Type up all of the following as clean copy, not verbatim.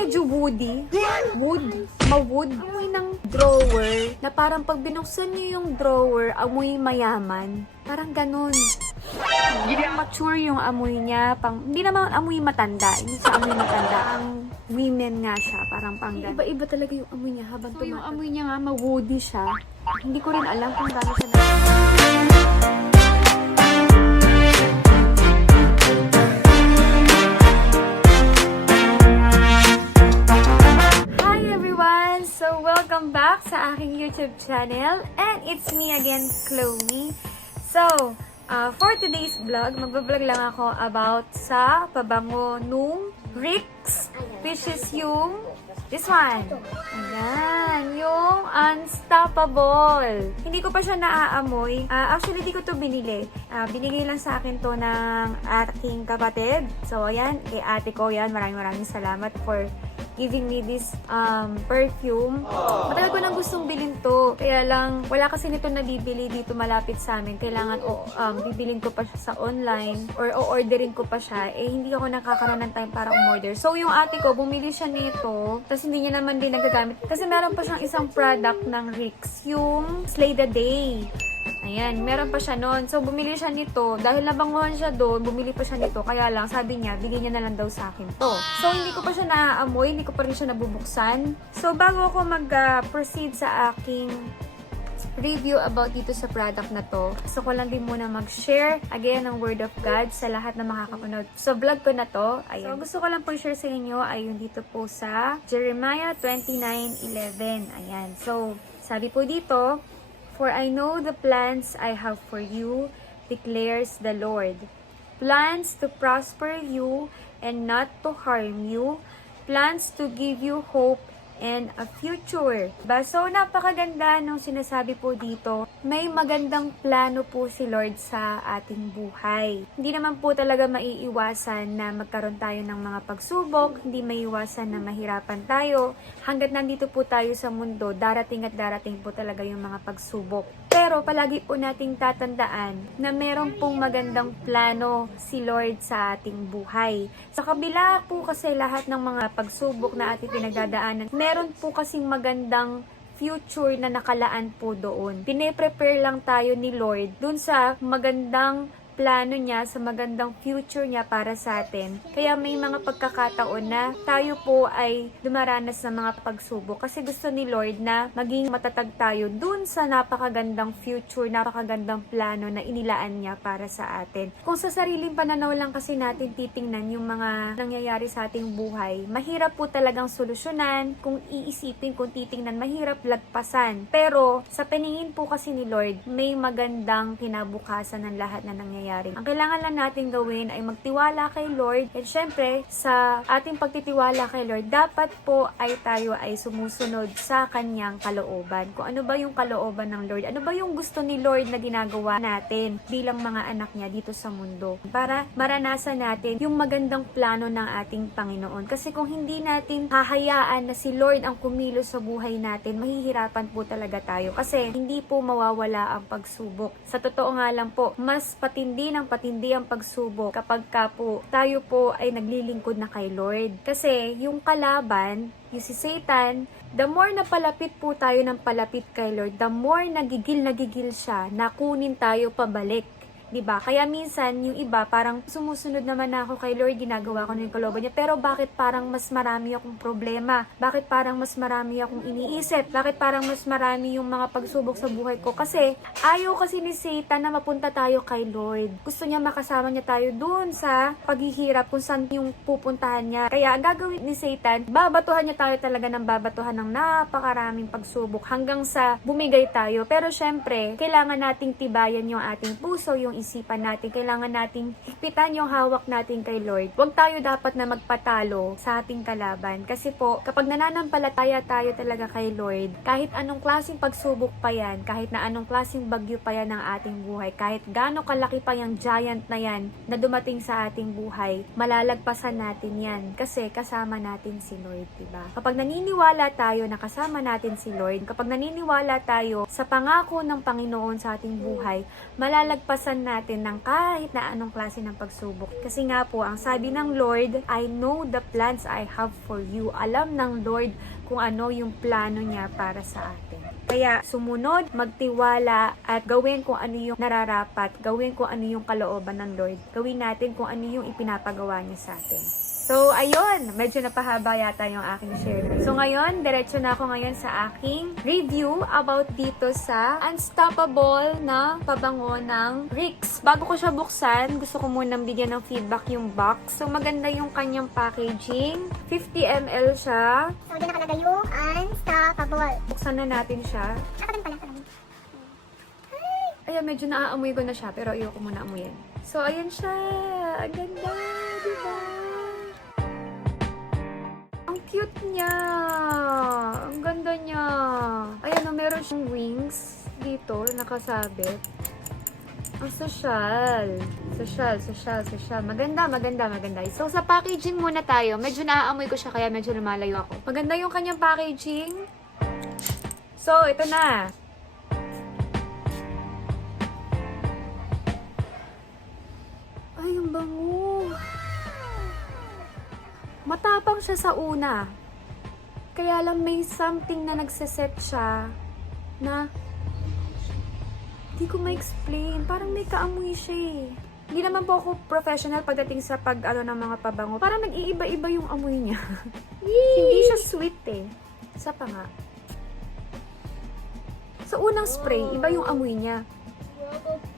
medyo woody. Wood. Amoy ng drawer na parang pag binuksan niyo yung drawer, amoy mayaman. Parang ganun. Mature yung amoy niya. Hindi naman amoy matanda. Hindi siya amoy matanda. Ang women nga siya. Parang panggan. Iba-iba talaga yung amoy niya habang tumatanda. Yung amoy niya nga, ma-woody siya. Hindi ko rin alam kung gano'n siya na. So, welcome back sa aking YouTube channel. And it's me again, Chloe. So, for today's vlog, magbablog lang ako about sa pabango nung Rix, which is yung this one. Ayan, yung Unstoppable. Hindi ko pa siya naaamoy. Actually, hindi ko to binili. Binigay lang sa akin to ng aking kapatid. So, ayan, kay ate ko yan. Maraming salamat for giving me this perfume. Matagal ko nang gustong bilhin to. Kaya lang, wala kasi nito nabibili dito malapit sa amin. Kailangan bibilin ko pa siya sa online or o-orderin ko pa siya. Eh, hindi ako nakakaroon ng time para umorder. So, yung ate ko, bumili siya nito. Tapos, hindi niya naman din nagagamit. Kasi meron pa siyang isang product ng Rix. Yung Slay the Day. Ayan, meron pa siya noon. So, bumili siya nito. Dahil nabanguhan siya doon, bumili pa siya nito. Kaya lang, sabi niya, bigyan niya na lang daw sa akin to. So, hindi ko pa siya naaamoy. Hindi ko pa rin siya nabubuksan. So, bago ako mag-proceed sa aking review about dito sa product na to, gusto ko lang din muna mag-share again ng Word of God sa lahat na makakapanood. So, vlog ko na to. Ayan. So, gusto ko lang po share sa inyo ay yung dito po sa Jeremiah 29:11. Ayan. So, sabi po dito, "For I know the plans I have for you, declares the Lord. Plans to prosper you and not to harm you. Plans to give you hope and a future." So, napakaganda nung sinasabi po dito. May magandang plano po si Lord sa ating buhay. Hindi naman po talaga maiiwasan na magkaroon tayo ng mga pagsubok. Hindi maiiwasan na mahirapan tayo. Hanggat nandito po tayo sa mundo, darating at darating po talaga yung mga pagsubok. Pero palagi po nating tatandaan na meron pong magandang plano si Lord sa ating buhay. Sa kabila po kasi lahat ng mga pagsubok na ating pinagdadaanan, meron po kasing magandang future na nakalaan po doon. Pine-prepare lang tayo ni Lord dun sa magandang plano niya, sa magandang future niya para sa atin. Kaya may mga pagkakataon na tayo po ay dumaranas ng mga pagsubok kasi gusto ni Lord na maging matatag tayo dun sa napakagandang future, napakagandang plano na inilaan niya para sa atin. Kung sa sariling pananaw lang kasi natin titingnan yung mga nangyayari sa ating buhay, mahirap po talagang solusyonan. Kung iisipin, kung titingnan, mahirap lagpasan. Pero sa paningin po kasi ni Lord, may magandang kinabukasan ng lahat na nangyayari. Ang kailangan lang natin gawin ay magtiwala kay Lord. At syempre, sa ating pagtitiwala kay Lord, dapat po ay tayo ay sumusunod sa kanyang kalooban. Kung ano ba yung kalooban ng Lord, ano ba yung gusto ni Lord na ginagawa natin bilang mga anak niya dito sa mundo. Para maranasan natin yung magandang plano ng ating Panginoon. Kasi kung hindi natin hahayaan na si Lord ang kumilos sa buhay natin, mahihirapan po talaga tayo. Kasi hindi po mawawala ang pagsubok. Sa totoo nga lang po, mas patindi ang pagsubok kapag ka po tayo po ay naglilingkod na kay Lord. Kasi yung kalaban, yung si Satan, the more na palapit po tayo ng palapit kay Lord, the more nagigil siya na kunin tayo pabalik. Diba? Kaya minsan, yung iba, parang sumusunod naman na ako kay Lord, ginagawa ko na yung kalooban niya. Pero bakit parang mas marami akong problema? Bakit parang mas marami akong iniisip? Bakit parang mas marami yung mga pagsubok sa buhay ko? Kasi, ayaw kasi ni Satan na mapunta tayo kay Lord. Gusto niya makasama niya tayo dun sa paghihirap kung saan yung pupuntahan niya. Kaya, ang gagawin ni Satan, babatuhan niya tayo talaga ng babatuhan ng napakaraming pagsubok hanggang sa bumigay tayo. Pero syempre, kailangan nating tibayan yung ating puso, yung isipan natin. Kailangan nating higpitan yung hawak natin kay Lord. Huwag tayo dapat na magpatalo sa ating kalaban. Kasi po, kapag nananampalataya tayo talaga kay Lord, kahit anong klaseng pagsubok pa yan, kahit na anong klaseng bagyo pa yan ng ating buhay, kahit gaano kalaki pa yung giant na yan na dumating sa ating buhay, malalagpasan natin yan. Kasi kasama natin si Lord, diba? Kapag naniniwala tayo na kasama natin si Lord, kapag naniniwala tayo sa pangako ng Panginoon sa ating buhay, malalagpasan natin ng kahit na anong klase ng pagsubok. Kasi nga po, ang sabi ng Lord, I know the plans I have for you. Alam ng Lord kung ano yung plano niya para sa atin. Kaya sumunod, magtiwala, at gawin kung ano yung nararapat, gawin kung ano yung kalooban ng Lord. Gawin natin kung ano yung ipinapagawa niya sa atin. So, ayun, medyo napahaba yata yung aking share. So, ngayon, diretso na ako ngayon sa aking review about dito sa Unstoppable na pabango ng Rix. Bago ko siya buksan, gusto ko munang bigyan ng feedback yung box. So, maganda yung kanyang packaging. 50 ml siya. So, dyan nakalagay yung Unstoppable. Buksan na natin siya. Ako din pala. Ayan, medyo naaamoy ko na siya, pero ayoko muna amuyin. So, ayan siya. Ang ganda, diba? Ang cute niya. Ang ganda niya. Ayan, meron siyang wings dito, nakasabit. Ang social. Social. Maganda. So, sa packaging muna tayo. Medyo naaamoy ko siya, kaya medyo lumalayo ako. Maganda yung kanyang packaging. So, ito na. Ay, ang bango. Matapang siya sa una. Kaya lang may something na nagsaset siya na hindi ko ma-explain. Parang may kaamoy siya eh. Hindi naman po ako professional pagdating sa ng mga pabango. Parang nag-iiba-iba yung amoy niya. Hindi siya sweet eh. Isa pa nga. Sa unang spray, iba yung amoy niya.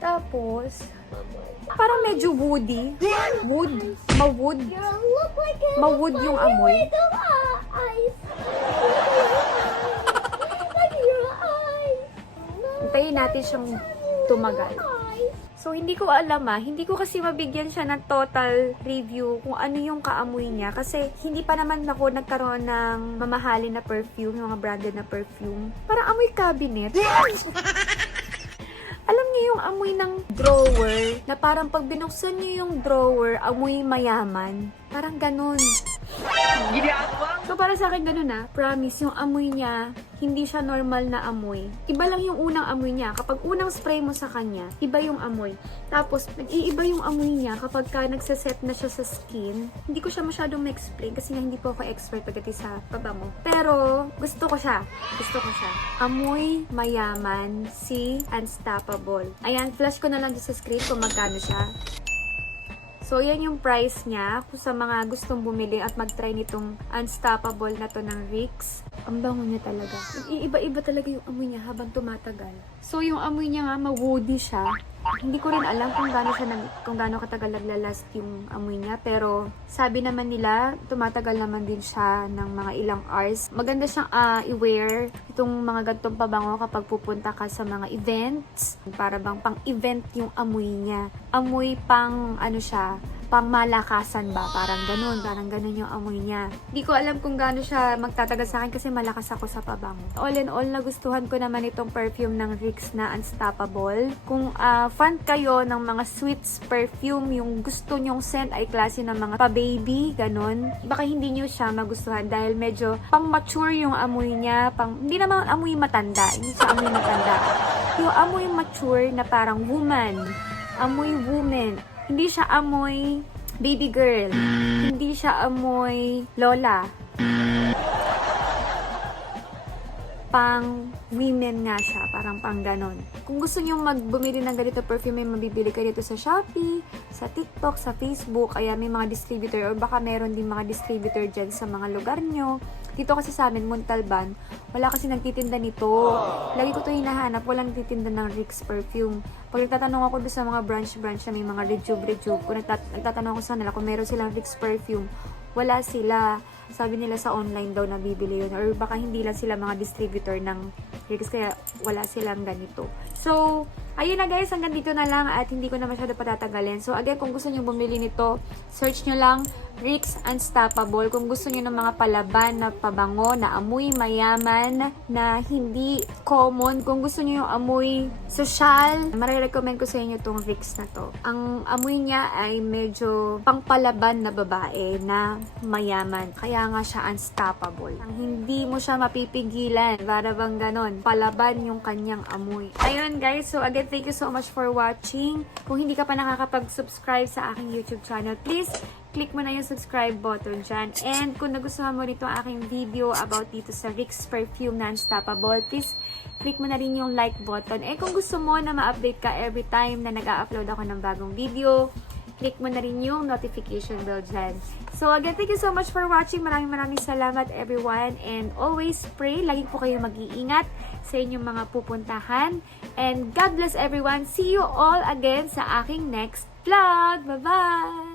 Tapos, parang medyo woody. Ma-wood yung amoy. Hintayin natin siyang tumagal. So, hindi ko alam hindi ko kasi mabigyan siya ng total review kung ano yung kaamoy niya. Kasi, hindi pa naman ako nagkaroon ng mamahalin na perfume, mga branded na perfume. Parang amoy cabinet. Alam niyo yung amoy ng drawer, na parang pag binuksan niyo yung drawer, amoy mayaman. Parang ganun. So, para sa akin ganun promise, yung amoy niya, hindi siya normal na amoy. Iba lang yung unang amoy niya. Kapag unang spray mo sa kanya, iba yung amoy. Tapos, nag-iiba yung amoy niya kapag ka nagsaset na siya sa skin. Hindi ko siya masyadong ma-explain kasi nga hindi po ako expert pagdating sa pabango. Pero, gusto ko siya. Amoy mayaman, si Unstoppable. Ayan, flash ko na lang dito sa screen kung magkano siya. So, yan yung price niya kung sa mga gustong bumili at mag-try nitong Unstoppable na to ng Rix. Ang bango niya talaga. Iiba-iba talaga yung amoy niya habang tumatagal. So, yung amoy niya nga, ma-woody siya. Hindi ko rin alam kung gaano katagal naglalast yung amoy niya. Pero, sabi naman nila, tumatagal naman din siya ng mga ilang hours. Maganda siyang i-wear itong mga gantong pabango kapag pupunta ka sa mga events. Para bang pang-event yung amoy niya. Amoy pang, pang malakasan ba? Parang ganun yung amoy niya. Hindi ko alam kung gaano siya magtatagal sa akin kasi malakas ako sa pabango. All in all, nagustuhan ko naman itong perfume ng Rix na Unstoppable. Kung fan kayo ng mga sweets perfume, yung gusto nyong scent ay klase ng mga pa-baby, ganun, baka hindi nyo siya magustuhan dahil medyo pang-mature yung amoy niya. Hindi naman amoy matanda. Hindi siya amoy matanda. Yung amoy mature na parang woman. Amoy woman. Hindi siya amoy baby girl. Hindi siya amoy lola. Pang women nga siya. Parang pang ganon. Kung gusto nyo bumili ng ganito perfume, may mabibili kayo dito sa Shopee, sa TikTok, sa Facebook. Kaya may mga distributor or baka meron din mga distributor dyan sa mga lugar nyo. Dito kasi sa amin, Montalban, wala kasi nagtitinda nito. Lagi ko ito hinahanap, walang nagtitinda ng Rix perfume. Pag nagtatanong ako doon sa mga branch na may mga rejuve, kung nagtatanong ako sa nila kung meron silang Rix perfume, wala sila. Sabi nila sa online daw na bibili yun. Or baka hindi lang sila mga distributor ng Rix, kaya wala silang ganito. So, ayun na guys, hanggang dito na lang at hindi ko na masyado patatagalin. So, again, kung gusto nyo bumili nito, search nyo lang Vicks Unstoppable. Kung gusto nyo ng mga palaban na pabango, na amoy mayaman, na hindi common. Kung gusto nyo yung amoy social, marirecommend ko sa inyo itong Vicks na to. Ang amoy niya ay medyo pangpalaban na babae na mayaman. Kaya nga siya unstoppable. Ang hindi mo siya mapipigilan. Para bang ganon. Palaban yung kanyang amoy. Ayun guys, so again, thank you so much for watching. Kung hindi ka pa nakakapag-subscribe sa aking YouTube channel, please click mo na yung subscribe button dyan. And kung nagustuhan mo nito ang aking video about dito sa Vicks Perfume na Unstoppable, please click mo na rin yung like button. Eh kung gusto mo na ma-update ka every time na nag-upload ako ng bagong video, click mo na rin yung notification bell dyan. So again, thank you so much for watching. Maraming salamat everyone. And always pray. Lagi po kayo mag-iingat sa inyong mga pupuntahan. And God bless everyone. See you all again sa aking next vlog. Bye-bye!